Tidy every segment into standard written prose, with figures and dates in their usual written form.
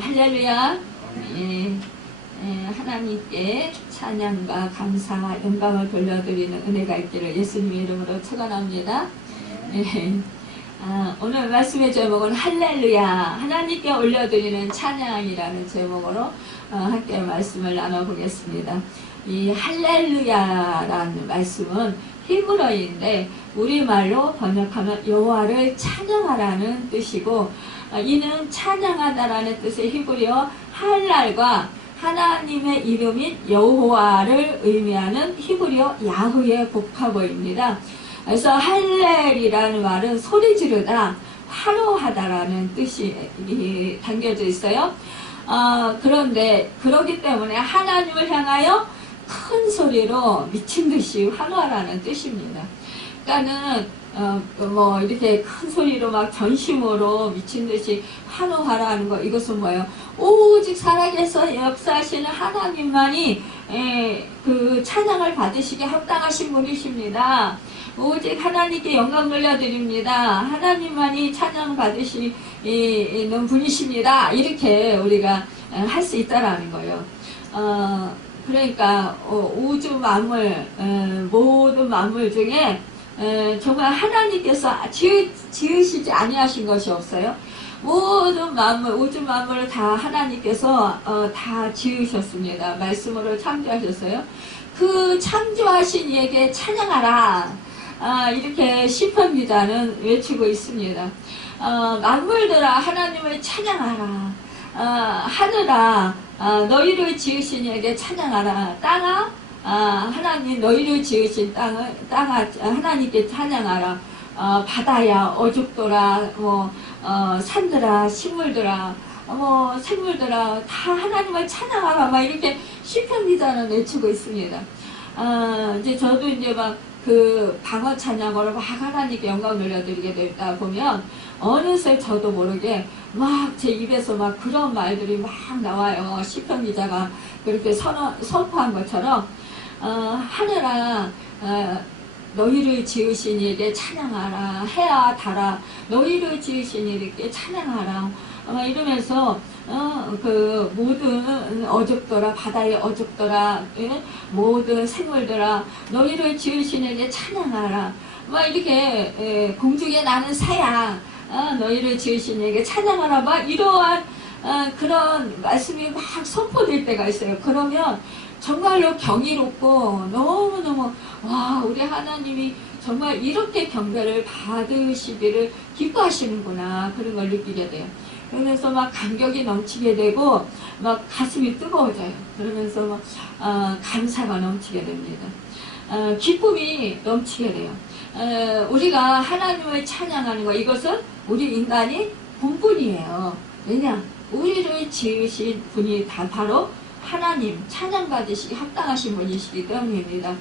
할렐루야. 하나님께 찬양과 감사, 영광을 돌려드리는 은혜가 있기를 예수님의 이름으로 축원합니다. 오늘 말씀의 제목은 할렐루야, 하나님께 올려드리는 찬양이라는 제목으로 함께 말씀을 나눠보겠습니다. 이 할렐루야라는 말씀은 히브리어인데 우리말로 번역하면 여호와를 찬양하라는 뜻이고, 이는 찬양하다라는 뜻의 히브리어 할랄과 하나님의 이름인 여호와를 의미하는 히브리어 야흐의 복합어입니다. 그래서 할렐이라는 말은 소리 지르다, 환호하다라는 뜻이 담겨져 있어요. 그런데 그러기 때문에 하나님을 향하여 큰 소리로 미친 듯이 환호하라는 뜻입니다. 그러니까는 이렇게 큰 소리로 막 전심으로 미친 듯이 환호하라는 거, 이것은 뭐예요? 오직 살아계셔 역사하시는 하나님만이 그 찬양을 받으시게 합당하신 분이십니다. 오직 하나님께 영광 돌려드립니다. 하나님만이 찬양 받으시는 분이십니다. 이렇게 우리가 할 수 있다라는 거예요. 그러니까 우주 만물, 모든 만물 중에 정말 하나님께서 지으시지 아니하신 것이 없어요. 모든 만물, 우주 만물을 다 하나님께서 다 지으셨습니다. 말씀으로 창조하셨어요. 그 창조하신 이에게 찬양하라, 이렇게 시편 기자는 외치고 있습니다. 만물들아 하나님을 찬양하라. 하늘아 너희를 지으신 이에게 찬양하라. 땅아 하나님 너희를 지으신 땅아 하나님께 찬양하라. 바다야 어죽도라, 산들아 식물들아, 생물들아 다 하나님을 찬양하라. 막 이렇게 시편 기자는 외치고 있습니다. 이제 저도 이제 막 그 방언 찬양으로 막 하나님께 영광 돌려드리게 되다 보면 어느새 저도 모르게 막 제 입에서 막 그런 말들이 막 나와요. 시편 기자가 그렇게 선포한 것처럼, 하늘아 너희를 지으신 이에게 찬양하라. 해야 달아 너희를 지으신 이에게 찬양하라. 이러면서 그 모든 어죽더라, 바다의 어죽더라, 모든 생물들아 너희를 지으신 이에게 찬양하라. 막 이렇게 공중에 나는 새야 너희를 지으신 이에게 찬양하라. 막 이러한 그런 말씀이 막 선포될 때가 있어요. 그러면 정말로 경이롭고 너무너무 와, 우리 하나님이 정말 이렇게 경배를 받으시기를 기뻐하시는구나, 그런 걸 느끼게 돼요. 그러면서 막 감격이 넘치게 되고 막 가슴이 뜨거워져요. 그러면서 막 감사가 넘치게 됩니다. 기쁨이 넘치게 돼요. 우리가 하나님을 찬양하는 거, 이것은 우리 인간이 본분이에요. 왜냐? 우리를 지으신 분이 다 바로 하나님, 찬양받으시기 합당하신 분이시기 때문입니다.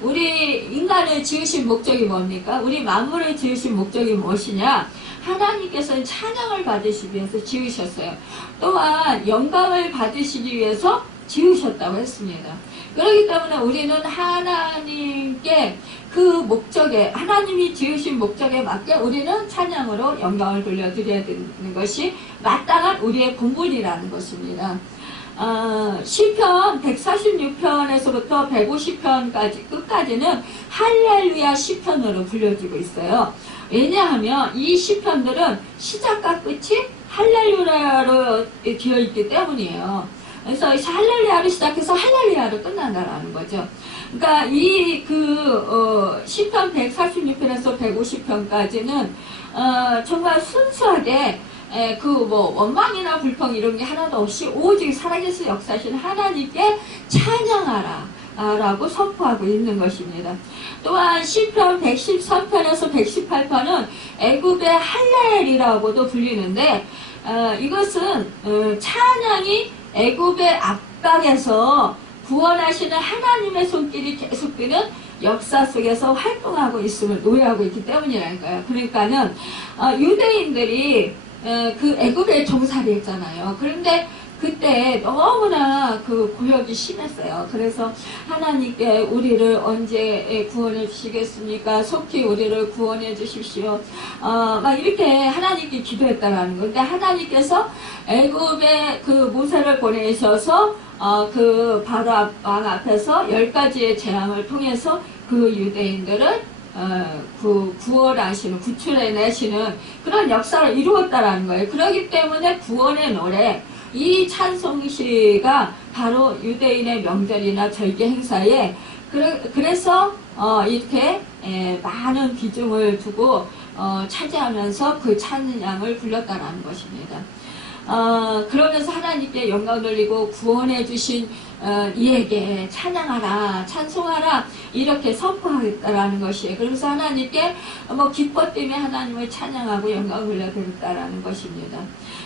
우리 인간을 지으신 목적이 뭡니까? 우리 만물을 지으신 목적이 무엇이냐? 하나님께서는 찬양을 받으시기 위해서 지으셨어요. 또한 영광을 받으시기 위해서 지으셨다고 했습니다. 그렇기 때문에 우리는 하나님께 그 목적에, 하나님이 지으신 목적에 맞게 우리는 찬양으로 영광을 돌려드려야 되는 것이 마땅한 우리의 본분이라는 것입니다. 시편 146편에서부터 150편까지 끝까지는 할렐루야 시편으로 불려지고 있어요. 왜냐하면 이 시편들은 시작과 끝이 할렐루야로 되어 있기 때문이에요. 그래서 할렐루야로 시작해서 할렐루야로 끝난다라는 거죠. 그러니까 이 시편 146편에서 150편까지는 정말 순수하게 원망이나 불평 이런 게 하나도 없이 오직 살아계신 역사하신 하나님께 찬양하라 라고 선포하고 있는 것입니다. 또한 시편 113편에서 118편은 애굽의 할렐이라고도 불리는데, 이것은 찬양이 애굽의 압박에서 구원하시는 하나님의 손길이 계속되는 역사 속에서 활동하고 있음을 노래하고 있기 때문이라니까요. 그러니까는 유대인들이 그 애굽에 종살이 했잖아요. 그런데 그때 너무나 그 고역이 심했어요. 그래서 하나님께 우리를 언제 구원해 주시겠습니까? 속히 우리를 구원해 주십시오. 막 이렇게 하나님께 기도했다라는 거. 근데 하나님께서 애굽에 그 모세를 보내셔서 그 바로 왕 앞에서 10가지의 재앙을 통해서 그 유대인들을 구원하시는, 구출해내시는 그런 역사를 이루었다라는 거예요. 그렇기 때문에 구원의 노래, 이 찬송시가 바로 유대인의 명절이나 절기 행사에 그래서 이렇게 많은 비중을 두고 차지하면서 그 찬양을 불렀다라는 것입니다. 그러면서 하나님께 영광 돌리고 구원해 주신 이에게 찬양하라, 찬송하라 이렇게 선포하겠다라는 것이에요. 그래서 하나님께 기뻐 뛰며 하나님을 찬양하고 영광 돌려드렸다라는 것입니다.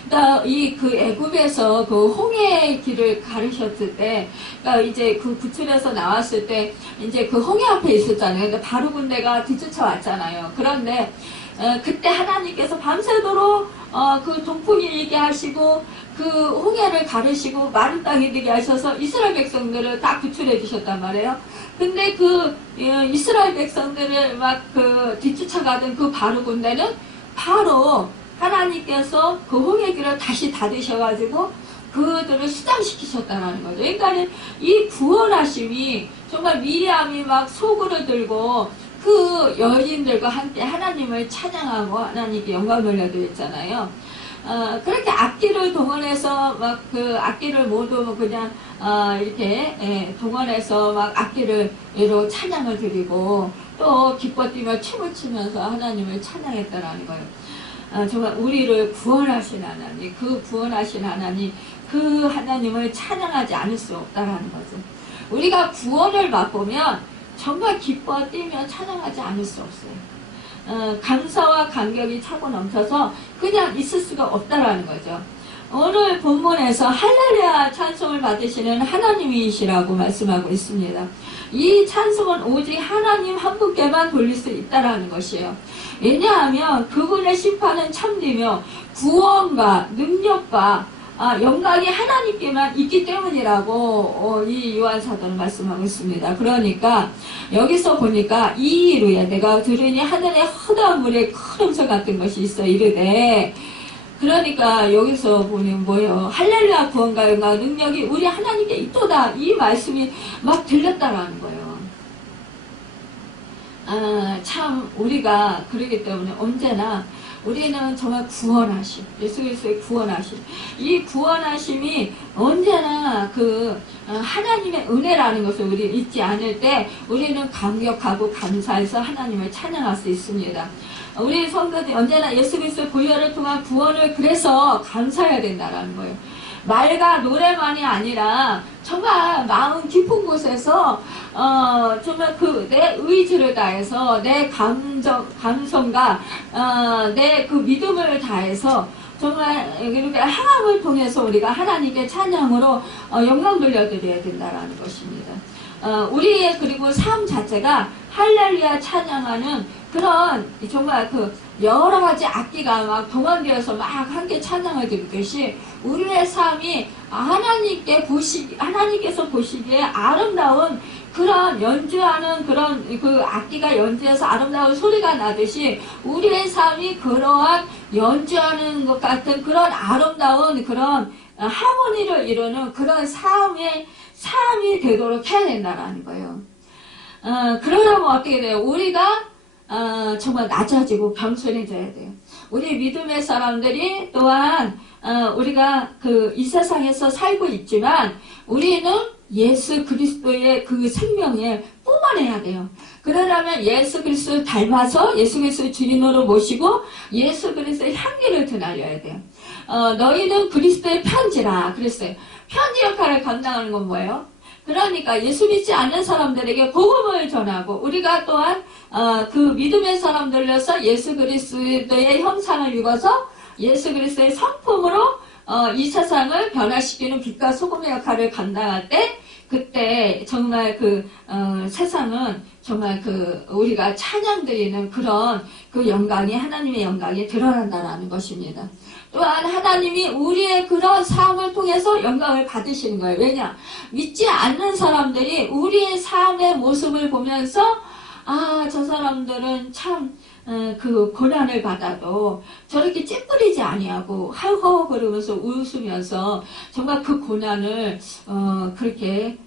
그러니까 그 애굽에서 그 홍해의 길을 가르셨을 때, 그러니까 이제 그 구출에서 나왔을 때 이제 그 홍해 앞에 있었잖아요. 근데 바로 군대가 뒤쫓아 왔잖아요. 그런데 그때 하나님께서 밤새도록 그 동풍이 일게 하시고 그 홍해를 가르시고 마른 땅이 되게 하셔서 이스라엘 백성들을 다 구출해 주셨단 말이에요. 근데 그 이스라엘 백성들을 막 그 뒤쫓아가던 그 바로 군대는 바로 하나님께서 그 홍해 길을 다시 닫으셔가지고 그들을 수장시키셨다는 거죠. 그러니까 이 구원하심이 정말 미리암이 막 소구를 들고 그 여인들과 함께 하나님을 찬양하고 하나님께 영광 돌려드렸잖아요. 그렇게 악기를 동원해서 막 그 악기를 모두 그냥 이렇게 동원해서 막 악기를로 찬양을 드리고 또 기뻐 뛰며 춤을 추면서 하나님을 찬양했다라는 거예요. 정말 우리를 구원하신 하나님, 그 구원하신 하나님, 그 하나님을 찬양하지 않을 수 없다라는 거죠. 우리가 구원을 맛보면 정말 기뻐 뛰며 찬양하지 않을 수 없어요. 감사와 감격이 차고 넘쳐서 그냥 있을 수가 없다라는 거죠. 오늘 본문에서 할렐루야 찬송을 받으시는 하나님이시라고 말씀하고 있습니다. 이 찬송은 오직 하나님 한 분께만 돌릴 수 있다라는 것이에요. 왜냐하면 그분의 심판은 참되며 구원과 능력과 영광이 하나님께만 있기 때문이라고 이 요한 사도는 말씀하고 있습니다. 그러니까 여기서 보니까 이 이루에 내가 들으니 하늘에 허다한 물에 큰 음성 같은 것이 있어 이르되, 그러니까 여기서 보면 뭐예요? 할렐루야 구원과 영광 능력이 우리 하나님께 있도다, 이 말씀이 막 들렸다라는 거예요. 참 우리가 그러기 때문에 언제나 우리는 정말 구원하심, 예수 그리스도의 구원하심, 이 구원하심이 언제나 그 하나님의 은혜라는 것을 우리 잊지 않을 때 우리는 감격하고 감사해서 하나님을 찬양할 수 있습니다. 우리 성도들이 언제나 예수 그리스도의 보혈을 통한 구원을 그래서 감사해야 된다는 거예요. 말과 노래만이 아니라 정말 마음 깊은 곳에서 정말 내 의지를 다해서 내 감성과 내 그 믿음을 다해서 정말 이렇게 항암을 통해서 우리가 하나님께 찬양으로 영광 돌려드려야 된다라는 것입니다. 우리의 그리고 삶 자체가 할렐루야 찬양하는 그런 정말 그 여러 가지 악기가 막 동원되어서 막 함께 찬양을 드리듯이 우리의 삶이 하나님께서 보시기에 아름다운 그런 연주하는 그런 그 악기가 연주해서 아름다운 소리가 나듯이 우리의 삶이 그러한 연주하는 것 같은 그런 아름다운 그런 하모니를 이루는 그런 삶이 되도록 해야 된다는 거예요. 그러려면 어떻게 돼요? 우리가 정말 낮아지고 겸손해져야 돼요. 우리 믿음의 사람들이 또한 우리가 이 세상에서 살고 있지만 우리는 예수 그리스도의 그 생명을 뿜어내야 돼요. 그러려면 예수 그리스도를 닮아서 예수 그리스도를 주님으로 모시고 예수 그리스도의 향기를 드날려야 돼요. 너희는 그리스도의 편지라 그랬어요. 편지 역할을 감당하는 건 뭐예요? 그러니까 예수 믿지 않는 사람들에게 복음을 전하고 우리가 또한 그 믿음의 사람들로서 예수 그리스도의 형상을 입어서 예수 그리스도의 성품으로 이 세상을 변화시키는 빛과 소금의 역할을 감당할 때 그때 정말 세상은 정말 우리가 찬양 드리는 그런 영광이, 하나님의 영광이 드러난다라는 것입니다. 또한 하나님이 우리의 그런 삶을 통해서 영광을 받으시는 거예요. 왜냐? 믿지 않는 사람들이 우리의 삶의 모습을 보면서 저 사람들은 참 고난을 받아도 저렇게 찌푸리지 아니하고 하허 그러면서 웃으면서 정말 그 고난을 그렇게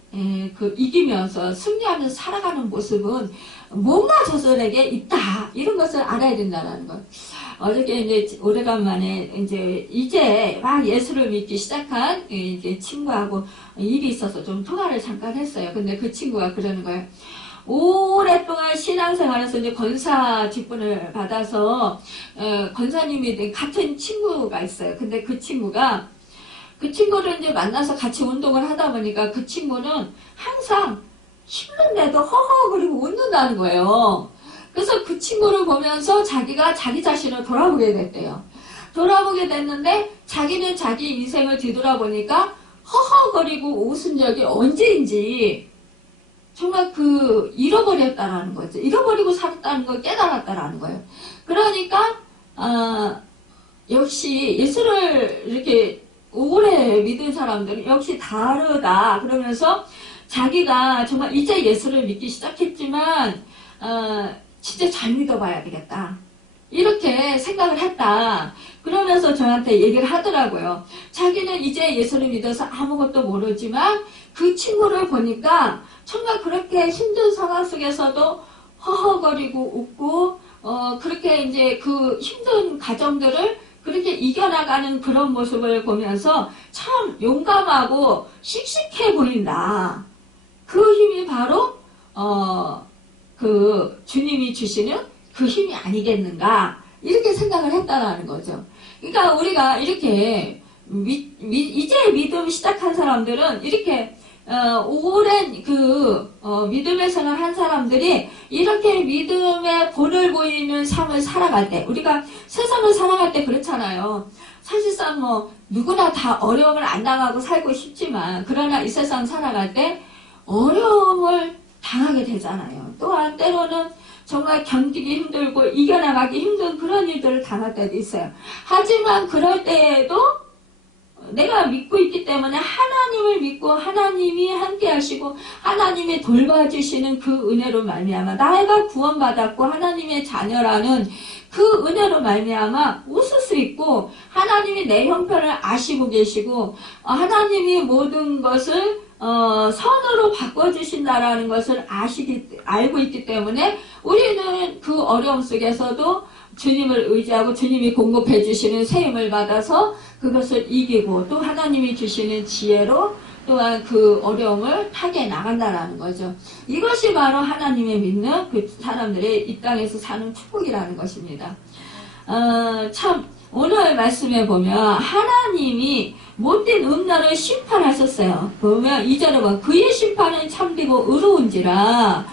이기면서 승리하면서 살아가는 모습은 뭔가 저들에게 있다, 이런 것을 알아야 된다는 것. 어저께 이제 오래간만에 이제 막 예수를 믿기 시작한 이제 친구하고 일이 있어서 좀 통화를 잠깐 했어요. 근데 그 친구가 그러는 거예요. 오랫동안 신앙생활에서 이제 권사 직분을 받아서 권사님이 된 같은 친구가 있어요. 근데 그 친구를 이제 만나서 같이 운동을 하다 보니까 그 친구는 항상 힘든데도 허허거리고 웃는다는 거예요. 그래서 그 친구를 보면서 자기가 자기 자신을 돌아보게 됐대요. 돌아보게 됐는데 자기는 자기 인생을 뒤돌아보니까 허허거리고 웃은 적이 언제인지 정말 잃어버렸다라는 거죠. 잃어버리고 살았다는 걸 깨달았다라는 거예요. 그러니까 역시 예수를 이렇게 오래 믿은 사람들은 역시 다르다. 그러면서 자기가 정말 이제 예수를 믿기 시작했지만 진짜 잘 믿어봐야 되겠다, 이렇게 생각을 했다. 그러면서 저한테 얘기를 하더라고요. 자기는 이제 예수를 믿어서 아무것도 모르지만 그 친구를 보니까 정말 그렇게 힘든 상황 속에서도 허허거리고 웃고 그렇게 이제 그 힘든 가정들을 그렇게 이겨나가는 그런 모습을 보면서 참 용감하고 씩씩해 보인다. 그 힘이 바로 주님이 주시는 그 힘이 아니겠는가, 이렇게 생각을 했다라는 거죠. 그러니까 우리가 이렇게 이제 믿음 시작한 사람들은 이렇게 오랜 믿음의 생활 한 사람들이 이렇게 믿음의 본을 보이는 삶을 살아갈 때, 우리가 세상을 살아갈 때 그렇잖아요. 사실상 누구나 다 어려움을 안 당하고 살고 싶지만, 그러나 이 세상 살아갈 때 어려움을 당하게 되잖아요. 또한 때로는 정말 견디기 힘들고 이겨나가기 힘든 그런 일들을 당할 때도 있어요. 하지만 그럴 때에도 내가 믿고 있기 때문에 하나님을 믿고 하나님이 함께 하시고 하나님이 돌봐주시는 그 은혜로 말미암아 나가 구원받았고 하나님의 자녀라는 그 은혜로 말미암아 웃을 수 있고, 하나님이 내 형편을 아시고 계시고 하나님이 모든 것을 선으로 바꿔주신다라는 것을 알고 있기 때문에 우리는 그 어려움 속에서도 주님을 의지하고 주님이 공급해 주시는 새 힘을 받아서 그것을 이기고, 또 하나님이 주시는 지혜로 또한 그 어려움을 타게 나간다라는 거죠. 이것이 바로 하나님의 믿는 그 사람들의 이 땅에서 사는 축복이라는 것입니다. 참 오늘 말씀에 보면 하나님이 못된 음녀를 심판하셨어요. 보면 2절에 보면 그의 심판은 참되고 의로운지라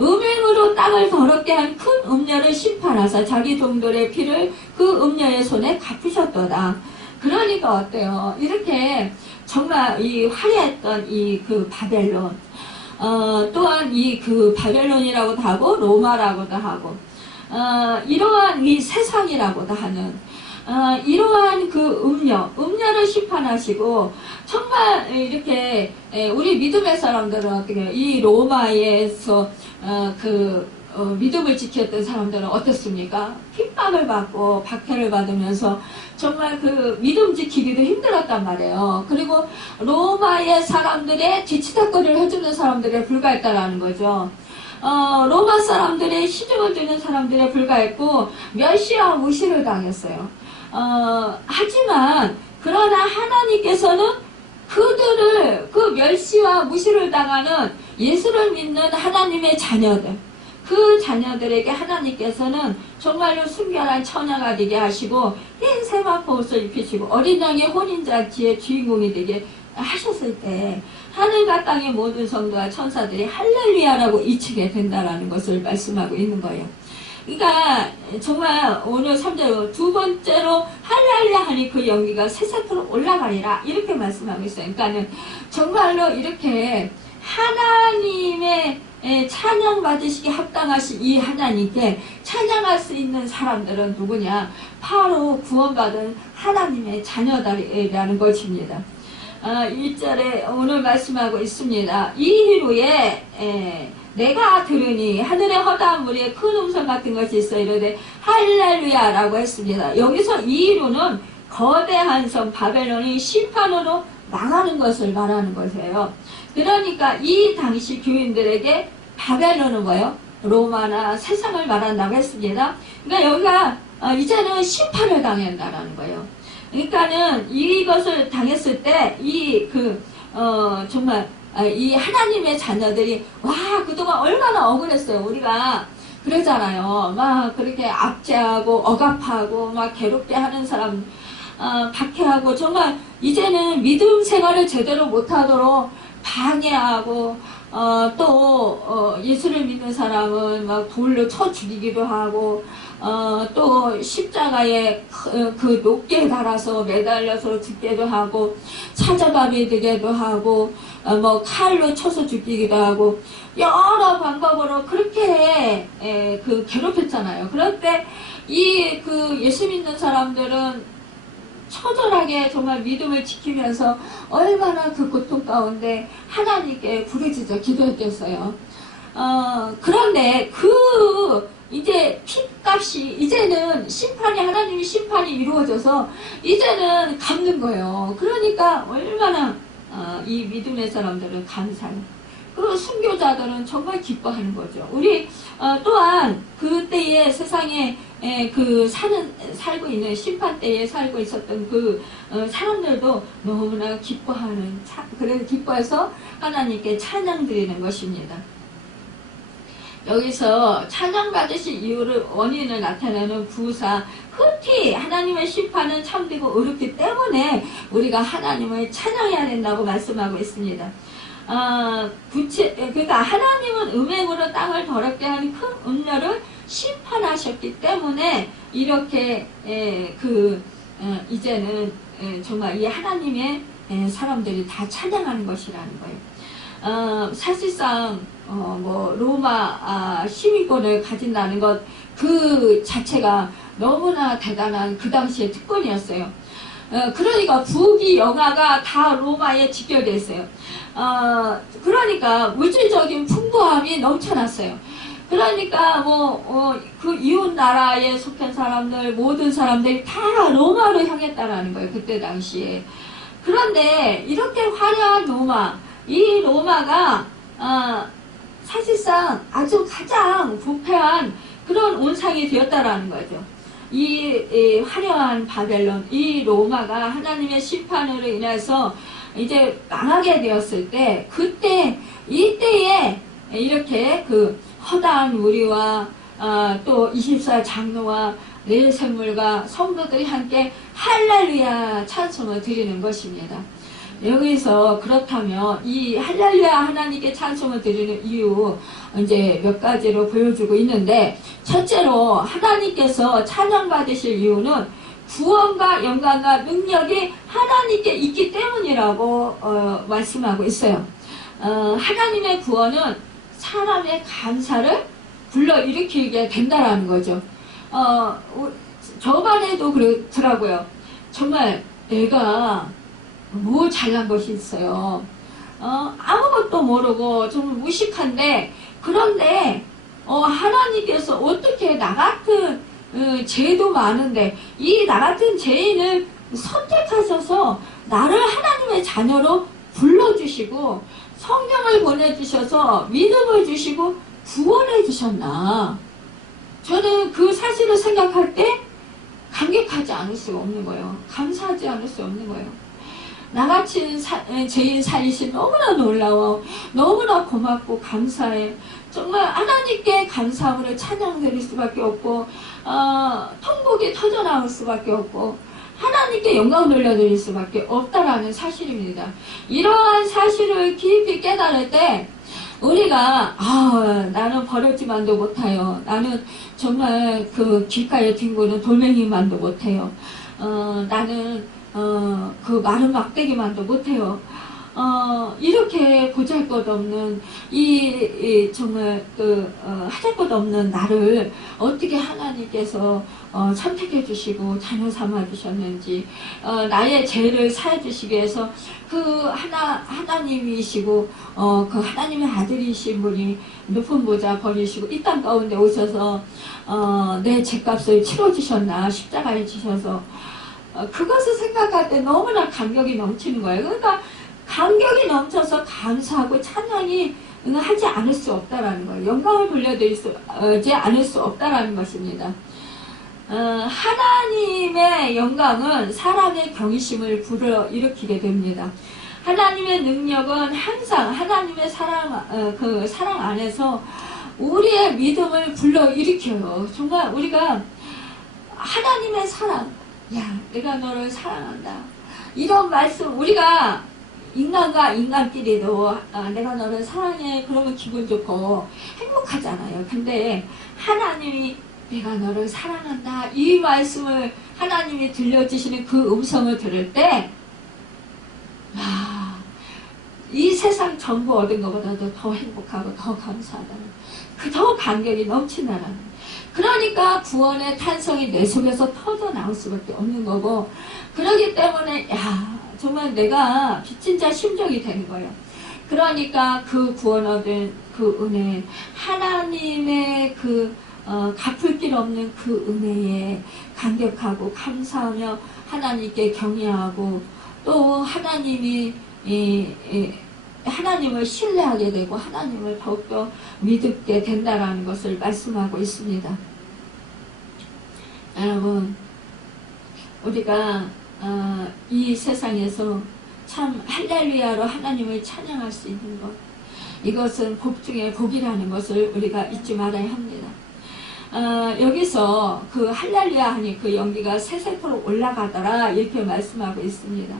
음행으로 땅을 더럽게 한 큰 음녀를 심판하사 자기 동돌의 피를 그 음녀의 손에 갚으셨도다. 그러니까 어때요? 이렇게 정말 이 화려했던 바벨론, 또한 바벨론이라고도 하고 로마라고도 하고 이러한 이 세상이라고도 하는 이러한 음녀를 심판하시고, 정말 이렇게 우리 믿음의 사람들은 어떻게 이 로마에서 믿음을 지켰던 사람들은 어떻습니까? 핍박을 받고 박해를 받으면서 정말 믿음 지키기도 힘들었단 말이에요. 그리고 로마의 사람들의 뒤치다거리를 해주는 사람들에 불과했다라는 거죠. 로마 사람들의 시중을 주는 사람들에 불과했고 멸시와 무시를 당했어요. 하지만 그러나 하나님께서는 그들을 멸시와 무시를 당하는 예수를 믿는 하나님의 자녀들, 그 자녀들에게 하나님께서는 정말로 순결한 처녀가 되게 하시고 흰 세마포 옷을 입히시고 어린 양의 혼인잔치의 주인공이 되게 하셨을 때 하늘과 땅의 모든 성도와 천사들이 할렐루야라고 이치게 된다라는 것을 말씀하고 있는 거예요. 그러니까 정말 오늘 3절 두 번째로 할렐루야 하니 그 연기가 세상으로 올라가리라, 이렇게 말씀하고 있어요. 그러니까는 정말로 이렇게 하나님의 찬양 받으시기 합당하신 이 하나님께 찬양할 수 있는 사람들은 누구냐? 바로 구원받은 하나님의 자녀들이라는 것입니다. 1절에 오늘 말씀하고 있습니다. 이후에 내가 들으니 하늘의 허다한 무리에 큰 음성 같은 것이 있어 이르되 할렐루야라고 했습니다. 여기서 이후는 거대한 성 바벨론이 심판으로 망하는 것을 말하는 것이에요. 그러니까 이 당시 교인들에게 바벨론은 뭐예요? 로마나 세상을 말한다고 했습니다. 그러니까 여기가 이제는 심판을 당한다는 거예요. 그러니까는 이것을 당했을 때 정말 이 하나님의 자녀들이 와 그동안 얼마나 억울했어요. 우리가 그러잖아요. 막 그렇게 압제하고 억압하고 막 괴롭게 하는 사람 박해하고 정말 이제는 믿음 생활을 제대로 못하도록 방해하고 또 예수를 믿는 사람은 막 돌로 쳐 죽이기도 하고 또 십자가에 그 높게 달아서 매달려서 죽게도 하고 찾아밥이 되게도 하고 뭐 칼로 쳐서 죽이기도 하고 여러 방법으로 그렇게 괴롭혔잖아요. 그럴 때 예수 믿는 사람들은 처절하게 정말 믿음을 지키면서 얼마나 그 고통 가운데 하나님께 부르짖어 기도했겠어요. 그런데 이제 핏값이 이제는 하나님의 심판이 이루어져서 이제는 갚는 거예요. 그러니까 얼마나 이 믿음의 사람들은 감사해요. 그 순교자들은 정말 기뻐하는 거죠. 우리 또한 그때에 세상에 살고 있는 심판 때에 살고 있었던 사람들도 너무나 그래서 기뻐해서 하나님께 찬양 드리는 것입니다. 여기서 찬양 받으실 이유를 원인을 나타내는 부사 흑히 하나님의 심판은 참되고 의롭기 때문에 우리가 하나님을 찬양해야 된다고 말씀하고 있습니다. 그러니까 하나님은 음행으로 땅을 더럽게 하는 큰 음녀를 심판하셨기 때문에 이렇게 이제는 정말 이 하나님의 사람들이 다 찬양하는 것이라는 거예요. 사실상 뭐 로마 시민권을 가진다는 것 그 자체가 너무나 대단한 그 당시의 특권이었어요. 그러니까 북이 영하가 다 로마에 직결되어 있어요. 그러니까 물질적인 풍부함이 넘쳐났어요. 그러니까 그 이웃 나라에 속한 사람들 모든 사람들이 다 로마로 향했다라는 거예요. 그때 당시에. 그런데 이렇게 화려한 이 로마가 사실상 아주 가장 부패한 그런 온상이 되었다라는 거죠. 이 화려한 바벨론, 이 로마가 하나님의 심판으로 인해서 이제 망하게 되었을 때, 이때에 이렇게 허다한 무리와 또 24장로와 내생물과 성도들이 함께 할렐루야 찬송을 드리는 것입니다. 여기서 그렇다면 이 할렐루야 하나님께 찬송을 드리는 이유 이제 몇 가지로 보여주고 있는데, 첫째로 하나님께서 찬양받으실 이유는 구원과 영광과 능력이 하나님께 있기 때문이라고 말씀하고 있어요. 하나님의 구원은 사람의 감사를 불러일으키게 된다라는 거죠. 저만 해도 그렇더라고요. 정말 내가 뭐 잘난 것이 있어요. 아무것도 모르고 좀 무식한데, 그런데 하나님께서 어떻게 나 같은 죄도 많은데 이 나 같은 죄인을 선택하셔서 나를 하나님의 자녀로 불러주시고 성령을 보내주셔서 믿음을 주시고 구원해 주셨나. 저는 그 사실을 생각할 때 감격하지 않을 수가 없는 거예요. 감사하지 않을 수 없는 거예요. 나같이 죄인 살리심 너무나 놀라워. 너무나 고맙고 감사해. 정말 하나님께 감사함으로 찬양드릴 수밖에 없고 통곡이 터져나올 수밖에 없고 하나님께 영광을 돌려드릴 수밖에 없다라는 사실입니다. 이러한 사실을 깊이 깨달을 때 우리가 나는 버렸지만도 못해요. 나는 정말 그 길가에 뒹구는 돌멩이만도 못해요. 나는 그 마른 막대기만도 못해요. 이렇게 보잘것없는 정말 하잘것없는 나를 어떻게 하나님께서 선택해 주시고 자녀 삼아 주셨는지, 나의 죄를 사해 주시기 위해서 그 하나님이시고 그 하나님의 아들이신 분이 높은 보좌 버리시고 이 땅 가운데 오셔서 내 죄값을 치러 주셨나, 십자가에 지셔서 그것을 생각할 때 너무나 감격이 넘치는 거예요. 그러니까 감격이 넘쳐서 감사하고 찬양이 하지 않을 수 없다라는 거예요. 영광을 돌려드리지 않을 수 없다라는 것입니다. 하나님의 영광은 사람의 경외심을 불러일으키게 됩니다. 하나님의 능력은 항상 하나님의 사랑 안에서 우리의 믿음을 불러일으켜요. 정말 우리가 하나님의 사랑, 야, 내가 너를 사랑한다, 이런 말씀, 우리가 인간과 인간끼리도 내가 너를 사랑해, 그러면 기분 좋고 행복하잖아요. 근데 하나님이 내가 너를 사랑한다, 이 말씀을 하나님이 들려주시는 그 음성을 들을 때, 이 세상 전부 얻은 것보다도 더 행복하고 더 감사하다는, 더 감격이 넘친다는, 그러니까 구원의 탄성이 내 속에서 터져 나올 수밖에 없는 거고, 그러기 때문에 정말 내가 빚진 자 심정이 되는 거예요. 그러니까 그 구원 얻은 그 은혜, 하나님의 갚을 길 없는 그 은혜에 감격하고 감사하며 하나님께 경외하고, 또 하나님을 신뢰하게 되고 하나님을 더욱더 믿게 된다라는 것을 말씀하고 있습니다. 여러분, 우리가 이 세상에서 참 할렐루야로 하나님을 찬양할 수 있는 것, 이것은 복 중에 복이라는 것을 우리가 잊지 말아야 합니다. 여기서 그 할렐루야 하니 그 연기가 새세포로 올라가더라, 이렇게 말씀하고 있습니다.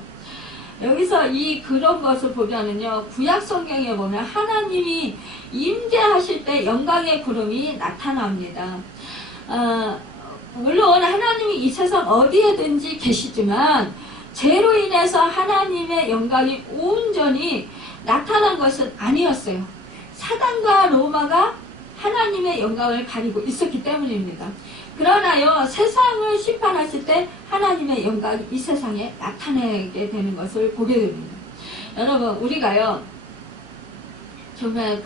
여기서 그런 것을 보면은요, 구약 성경에 보면 하나님이 임재하실 때 영광의 구름이 나타납니다. 물론 하나님이 이 세상 어디에든지 계시지만 죄로 인해서 하나님의 영광이 온전히 나타난 것은 아니었어요. 사단과 로마가 하나님의 영광을 가리고 있었기 때문입니다. 그러나요, 세상을 심판하실 때 하나님의 영광이 이 세상에 나타나게 되는 것을 보게 됩니다. 여러분, 우리가요 정말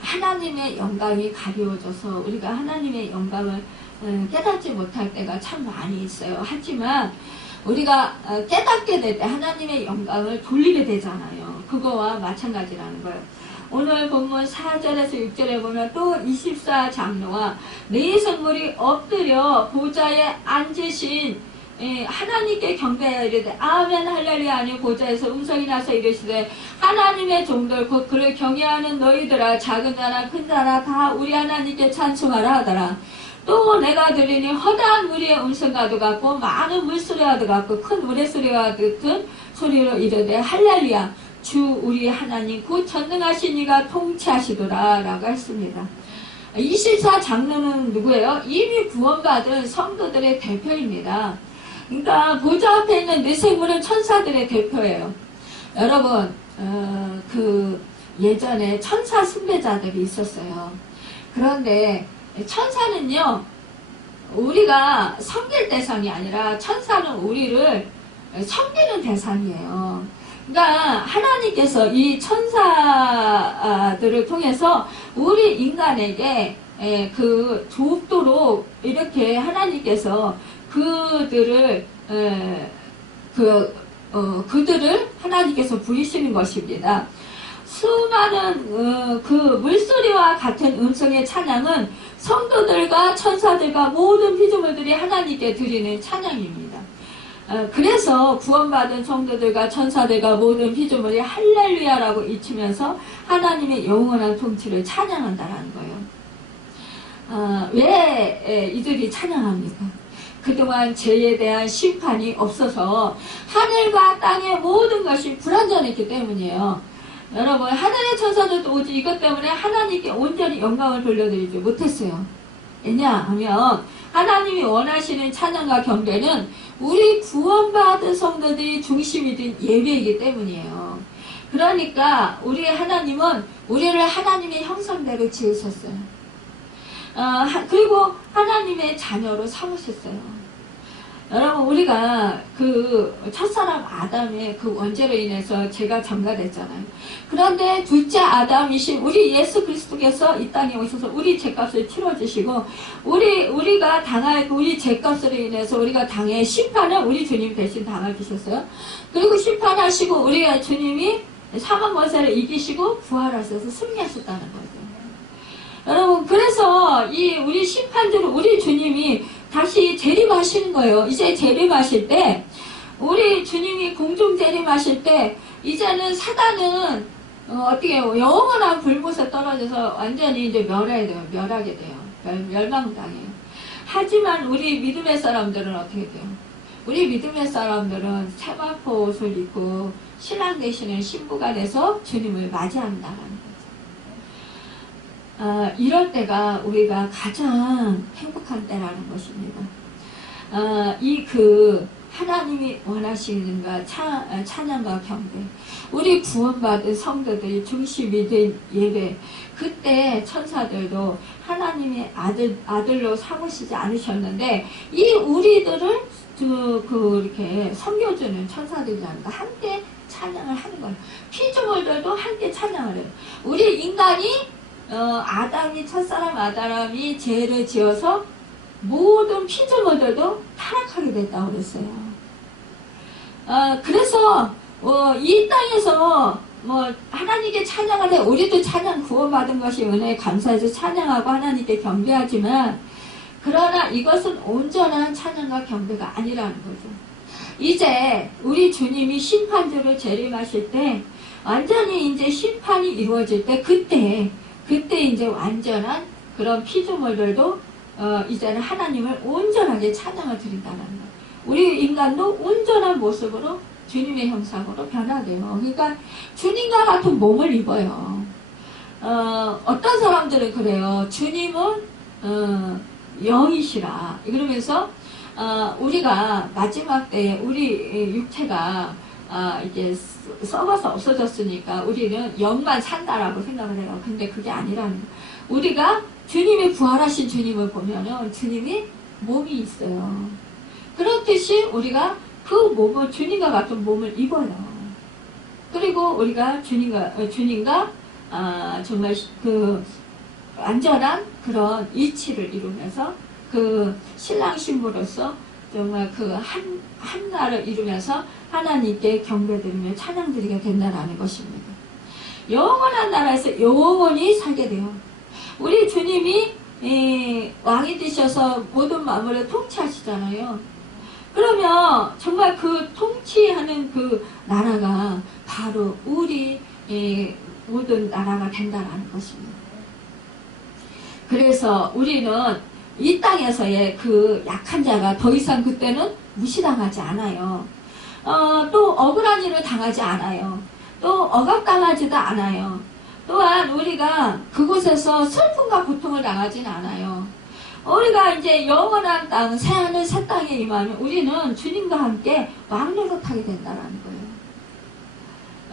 하나님의 영광이 가리워져서 우리가 하나님의 영광을 깨닫지 못할 때가 참 많이 있어요. 하지만 우리가 깨닫게 될 때 하나님의 영광을 돌리게 되잖아요. 그거와 마찬가지라는 거예요. 오늘 본문 4절에서 6절에 보면 또 24장로와 네 성물이 엎드려 보좌에 앉으신 하나님께 경배하여 이르되 아멘 할렐루야 하니 보좌에서 음성이 나서 이르시되 하나님의 종들 곧 그를 경외하는 너희들아, 작은 자나 큰 자나 다 우리 하나님께 찬송하라 하더라. 또 내가 들으니 허다한 무리의 음성과도 같고 많은 물소리와도 같고 큰 우레소리와 같은 소리로 이르되 할렐루야, 주 우리 하나님 곧 전능하신 이가 통치하시더라 라고 했습니다. 24장로는 누구예요? 이미 구원받은 성도들의 대표입니다. 그러니까 보좌 앞에 있는 네 생물은 천사들의 대표예요. 여러분, 예전에 천사 숭배자들이 있었어요. 그런데 천사는요, 우리가 섬길 대상이 아니라 천사는 우리를 섬기는 대상이에요. 그러니까 하나님께서 이 천사들을 통해서 우리 인간에게 좋도록 이렇게 하나님께서 그들을 하나님께서 부리시는 것입니다. 수많은 그 물소리와 같은 음성의 찬양은 성도들과 천사들과 모든 피조물들이 하나님께 드리는 찬양입니다. 그래서 구원받은 성도들과 천사들과 모든 피조물이 할렐루야라고 외치면서 하나님의 영원한 통치를 찬양한다는 거예요. 왜 이들이 찬양합니까? 그동안 죄에 대한 심판이 없어서 하늘과 땅의 모든 것이 불완전했기 때문이에요. 여러분, 하늘의 천사들도 오직 이것 때문에 하나님께 온전히 영광을 돌려드리지 못했어요. 왜냐하면 하나님이 원하시는 찬양과 경배는 우리 구원받은 성도들이 중심이 된 예배이기 때문이에요. 그러니까 우리 하나님은 우리를 하나님의 형상대로 지으셨어요. 그리고 하나님의 자녀로 삼으셨어요. 여러분, 우리가 그 첫사람 아담의 그 원죄로 인해서 죄가 전가됐잖아요. 그런데 둘째 아담이신 우리 예수 그리스도께서 이 땅에 오셔서 우리 죄값을 치러주시고, 우리가 당할 우리 죄값으로 인해서 우리가 당해 심판을 우리 주님 대신 당해주셨어요. 그리고 심판하시고 우리 주님이 사망 권세를 이기시고 부활하셔서 승리하셨다는 거죠. 여러분, 그래서 우리 심판주로 우리 주님이 다시 재림하시는 거예요. 이제 재림하실 때, 우리 주님이 공중 재림하실 때, 이제는 사단은 어떻게 해요? 영원한 불못에 떨어져서 완전히 이제 멸하게 돼요. 멸망당해요. 하지만 우리 믿음의 사람들은 어떻게 돼요? 우리 믿음의 사람들은 세마포 옷을 입고 신랑 되시는 신부가 돼서 주님을 맞이한다는 거죠. 이럴 때가 우리가 가장 행복한 때라는 것입니다. 하나님이 원하시는 찬양과 경배, 우리 구원받은 성도들이 중심이 된 예배, 그때 천사들도 하나님의 아들로 삼으시지 않으셨는데, 우리들을 이렇게 섬겨주는 천사들이라는 거, 함께 찬양을 하는 거예요. 피조물들도 함께 찬양을 해요. 우리 인간이 첫사람 아담이 죄를 지어서 모든 피조물들도 타락하게 됐다고 그랬어요. 그래서 이 땅에서 하나님께 찬양을 해, 우리도 찬양 구원받은 것이 은혜에 감사해서 찬양하고 하나님께 경배하지만, 그러나 이것은 온전한 찬양과 경배가 아니라는 거죠. 이제 우리 주님이 심판주로 재림하실 때, 완전히 이제 심판이 이루어질 때, 그때 이제 완전한 그런 피조물들도 이제는 하나님을 온전하게 찬양을 드린다는 거예요. 우리 인간도 온전한 모습으로 주님의 형상으로 변화돼요. 그러니까 주님과 같은 몸을 입어요. 어떤 사람들은 그래요. 주님은 영이시라. 그러면서 우리가 마지막 때에 우리 육체가 이제 썩어서 없어졌으니까 우리는 영만 산다라고 생각을 해요. 근데 그게 아니라는 거예요. 우리가 주님이 부활하신 주님을 보면은 주님이 몸이 있어요. 그렇듯이 우리가 그 몸을, 주님과 같은 몸을 입어요. 그리고 우리가 주님과 정말 그 완전한 그런 일치를 이루면서 그 신랑 신부로서 정말 그 한나를 이루면서 하나님께 경배드리며 찬양드리게 된다는 것입니다. 영원한 나라에서 영원히 살게 돼요. 우리 주님이 왕이 되셔서 모든 만물을 통치하시잖아요. 그러면 정말 그 통치하는 그 나라가 바로 우리 모든 나라가 된다는 것입니다. 그래서 우리는 이 땅에서의 그 약한 자가 더 이상 그때는 무시당하지 않아요. 또 억울한 일을 당하지 않아요. 또 억압당하지도 않아요. 또한 우리가 그곳에서 슬픔과 고통을 당하진 않아요. 우리가 이제 영원한 땅, 새하늘 새 땅에 임하면 우리는 주님과 함께 왕노릇하게 된다는 거예요.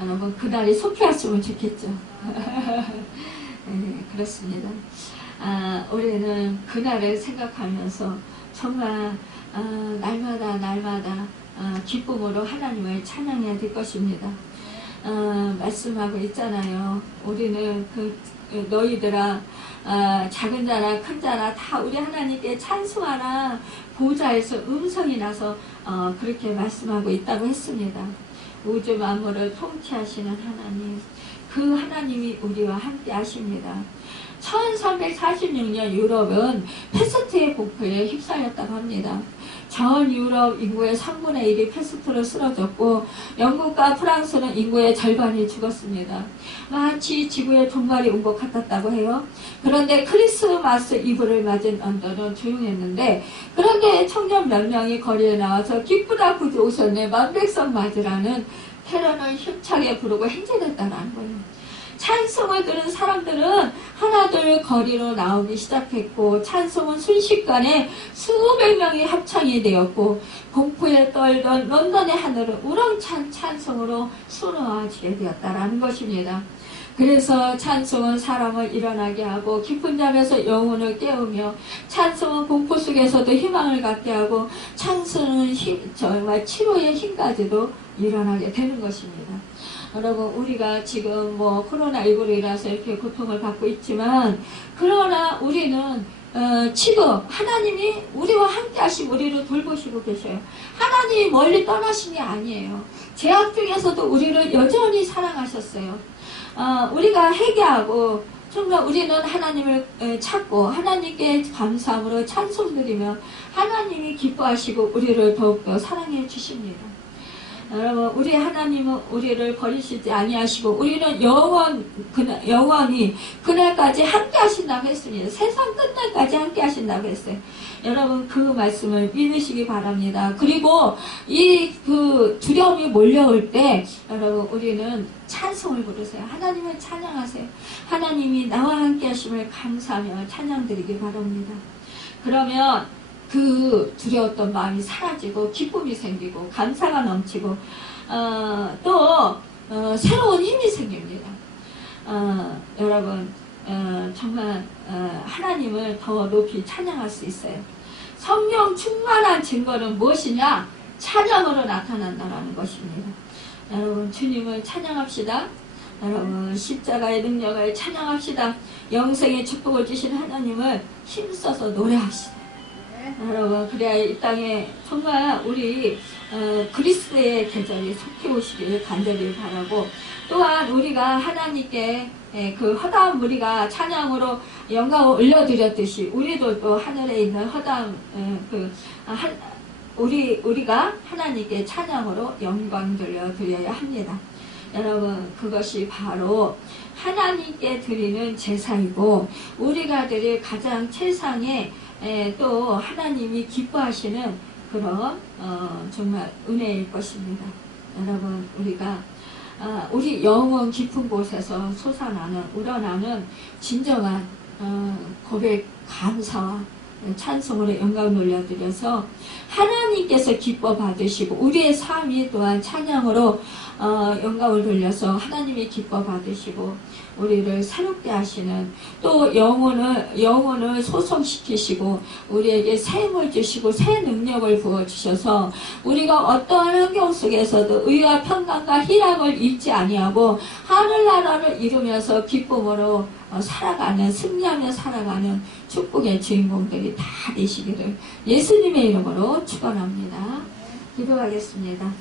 여러분, 그날이 속히 왔으면 좋겠죠. 네, 그렇습니다. 우리는 그날을 생각하면서 정말 날마다 기쁨으로 하나님을 찬양해야 될 것입니다. 말씀하고 있잖아요. 우리는 너희들아, 작은 자나 큰 자나 다 우리 하나님께 찬송하라. 보좌에서 음성이 나서 그렇게 말씀하고 있다고 했습니다. 우주 만물을 통치하시는 하나님, 그 하나님이 우리와 함께 하십니다. 1346년 유럽은 패스트의 공포에 휩싸였다고 합니다. 전 유럽 인구의 3분의 1이 패스트로 쓰러졌고, 영국과 프랑스는 인구의 절반이 죽었습니다. 마치 지구의 종말이 온 것 같았다고 해요. 그런데 크리스마스 이브를 맞은 런던은 조용했는데, 그런데 청년 몇 명이 거리에 나와서 기쁘다 구주 오셨네, 만백성 맞으라는 테러는 힘차게 부르고 행진했다는 거예요. 찬송을 들은 사람들은 하나둘 거리로 나오기 시작했고 찬송은 순식간에 수백 명이 합창이 되었고 공포에 떨던 런던의 하늘은 우렁찬 찬송으로 수놓아지게 되었다라는 것입니다. 그래서 찬송은 사람을 일어나게 하고 깊은 잠에서 영혼을 깨우며 찬송은 공포 속에서도 희망을 갖게 하고 찬송은 정말 치료의 힘까지도 일어나게 되는 것입니다. 여러분, 우리가 지금 코로나19로 인해서 이렇게 고통을 받고 있지만 그러나 우리는 지금 하나님이 우리와 함께 하시고 우리를 돌보시고 계셔요. 하나님이 멀리 떠나신 게 아니에요. 제약 중에서도 우리를 여전히 사랑하셨어요. 우리가 회개하고 정말 우리는 하나님을 찾고 하나님께 감사함으로 찬송드리며 하나님이 기뻐하시고 우리를 더욱더 사랑해 주십니다. 여러분, 우리 하나님은 우리를 버리시지 아니하시고 우리는 영원히 그날까지 함께 하신다고 했습니다. 세상 끝날까지 함께 하신다고 했어요. 여러분, 그 말씀을 믿으시기 바랍니다. 그리고 그 두려움이 몰려올 때 여러분, 우리는 찬송을 부르세요. 하나님을 찬양하세요. 하나님이 나와 함께 하심을 감사하며 찬양드리기 바랍니다. 그러면 그 두려웠던 마음이 사라지고 기쁨이 생기고 감사가 넘치고 또 새로운 힘이 생깁니다. 여러분, 정말 하나님을 더 높이 찬양할 수 있어요. 성령 충만한 증거는 무엇이냐? 찬양으로 나타난다는 것입니다. 여러분, 주님을 찬양합시다. 여러분, 십자가의 능력을 찬양합시다. 영생의 축복을 주신 하나님을 힘써서 노래합시다. 여러분, 그래야 이 땅에 정말 우리 그리스도의 계절이 속히 오시길 간절히 바라고, 또한 우리가 하나님께 그 허다한 무리가 찬양으로 영광을 올려드렸듯이 우리도 또 하늘에 있는 허다한 우리가 하나님께 찬양으로 영광 돌려드려야 합니다. 여러분, 그것이 바로 하나님께 드리는 제사이고 우리가 드릴 가장 최상의 또 하나님이 기뻐하시는 그런 정말 은혜일 것입니다. 여러분, 우리가 우리 영혼 깊은 곳에서 우러나는 진정한 고백, 감사와 찬송으로 영광을 올려드려서 하나님께서 기뻐 받으시고 우리의 삶이 또한 찬양으로 영광을 돌려서 하나님이 기뻐 받으시고 우리를 새롭게 하시는, 또 영혼을 소성시키시고 우리에게 새 힘을 주시고 새 능력을 부어주셔서 우리가 어떠한 환경 속에서도 의와 평강과 희락을 잃지 아니하고 하늘나라를 이루면서 기쁨으로 살아가는, 승리하며 살아가는 축복의 주인공들이 다 되시기를 예수님의 이름으로 축원합니다. 기도하겠습니다.